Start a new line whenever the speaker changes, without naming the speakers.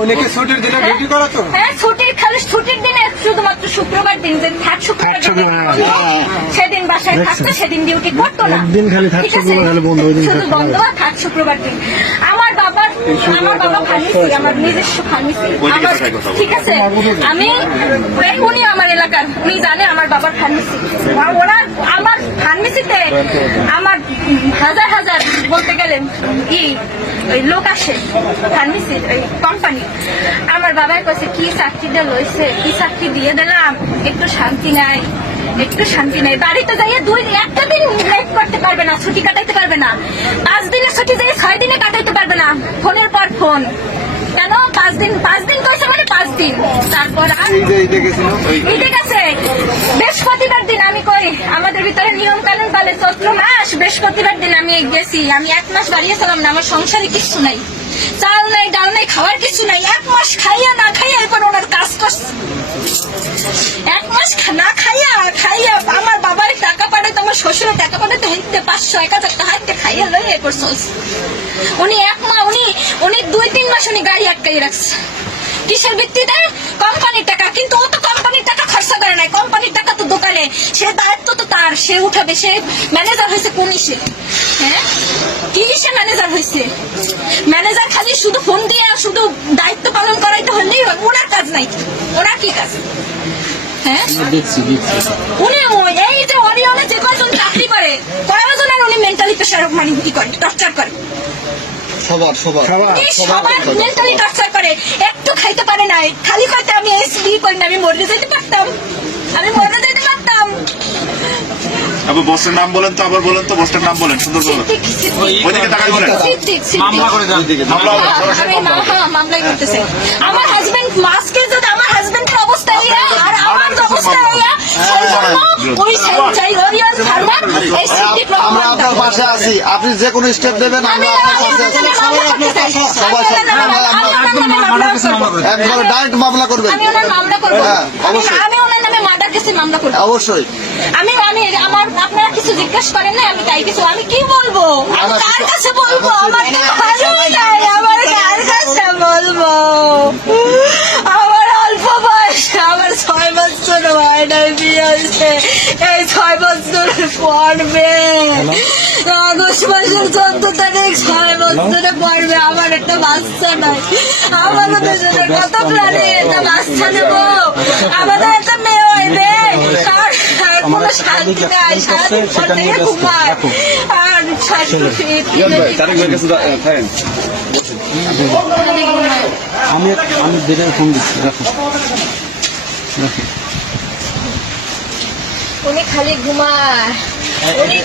অনেকে ছুটির দিনে ডিউটি করা তো
হ্যাঁ ছুটির খালি ছুটির দিনে শুধুমাত্র শুক্রবার দিন যে থাক শুক্রবার
হ্যাঁ।
সেদিন বাসায়? থাকতো সেদিন ডিউটি করতো না।
একদিন খালি থাক শুক্রবার খালি বন্ধ, ওই দিন
শুধু বন্ধ থাক শুক্রবার দিন। আমার বাবার আমার বাবা ফার্মেসি আমার নিজস্ব ফার্মেসি। ঠিক আছে আমি উনি আমার এলাকার উনি জানে আমার বাবার ফার্মেসি। ওরা আমার ফার্মেসিতে আমার হাজার হাজার বলতে ই ওই লোক আসে ফার্মেসির ওই কোম্পানি আমার বাবাই কইছে কি চাকরিটা লইছে? কি চাকরি দিয়ে দিলাম? একটু শান্তি নাই। একটু শান্তি নাই। বাড়িতে যাইয়ে দুই একটা দিন লেট করতে পারবে না ছুটি কাটাইতে পারবে না। পাঁচ দিনের ছুটি যাই ছয় দিনে কাটাইতে পারবে না ফোনের পর ফোন। কেন? পাঁচ দিন পাঁচ দিন কইছে মানে পাঁচ দিন। তারপর ঠিক আছে বৃহস্পতিবার দিন আমি কই? আমাদের ভিতরে নিয়ম কানুন পালে চৈত্র মাস বৃহস্পতিবার দিন আমি গেছি। আমি এক মাস বাড়িয়েছিলাম না আমার সংসারে কিছু নাই। চাল নাই ডাল নাই খাওয়ার কিছু নাই। এক মাস খাইয়া না খাইয়া এরপর ওনার কাজ করছে। এক মাস না খাইয়া খাইয়া আমার বাবার টাকা শ্বশুরের টাকা পাঠাইতে হইতে পাঁচশো, এক হাজার টাকা হাইতে খাইয়া লই এরপর চলছে। উনি এক মা, উনি উনি দুই, তিন মাস উনি গাড়ি আটকাই রাখছে। কিসের ভিত্তিতে? কোম্পানির টাকা। কিন্তু ও তো কোম্পানির টাকা খরচা করে নাই। কোম্পানির টাকা তো দোকানে। সে দায়িত্ব তো তার। সে উঠাবে। সে ম্যানেজার হয়েছে কোন ইসে? হ্যাঁ? কি ইসে ম্যানেজার হয়েছে ম্যানেজার খালি শুধু ফোন দিয়ে শুধু দায়িত্ব পালন করাইতে হলেই হয়। ওনার কাজ নাই। ওনার কি কাজ? হ্যাঁ?
দেখছি দেখছি।
উনি ওই- এই যে অরিয়নে যে কয়জন চাকরি করে কয়জনের উনি মেন্টালি প্রেশার মানে ই করে টর্চার করে?
সবার সবার।
সবার
মেন্টালি টর্চার করে। একটু খাইতে পারে নাই খালি কয়তে আমি এসবি করি না আমি মরে যেতে পারতাম। আমি মরে যেতে পারতাম।
আবার বসের নাম বলেন তো আবার বলেন তো বসের নাম বলেন সুন্দর করে।
সিদ্দিক, সিদ্দিক।
ওইদিকে তাকাই বলেন।
সিদ্দিক, সিদ্দিক।
মামলা করে যান।
মামলা হবে, সরাসরি
আমি
মামলা
মা-
হবে।
মামলাই করতেছে আমার হাজবেন্ড মাস্কে যদি আমার হাজবেন্ডের অবস্থা আমার
আপনার পাশে আছি। আপনি যে কোনো স্টেপ নেবেন আমরা আপনার পাশে আছি। সবাই। একবারে ডাইরেক্ট মামলা করবেন। হ্যাঁ, অবশ্যই।
আমি ওনার নামে মার্ডার কেসে মামলা করব।
অবশ্যই।
আমি আমি আমার আপনারা কিছু জিজ্ঞেস করেন না আমি তাই কিছু আমি কি বলব? কার
কাছে
বলব?
আমার
তো নাই আমার কার কাছে বলব আমার অল্প বয়স আমার ছয় বিয়ে হয়েছে এই ছয় বছর পড়বে আগস্ট মাসের চোদ্দ তারিখ ছয় বছরে পড়বে আমার একটা বাচ্চা নাই। আমারও কত প্রাণী একটা বাচ্চা নেব? আমাদের একটা মেয়ে হইবে। কোনো শান্তি নাই। সারাদিন পর থেকে ঘুমায়। আর
আমি আমি যেটা ফোন দিচ্ছি। রাখো। রাখো।
উনি খালি ঘুমায়। উনি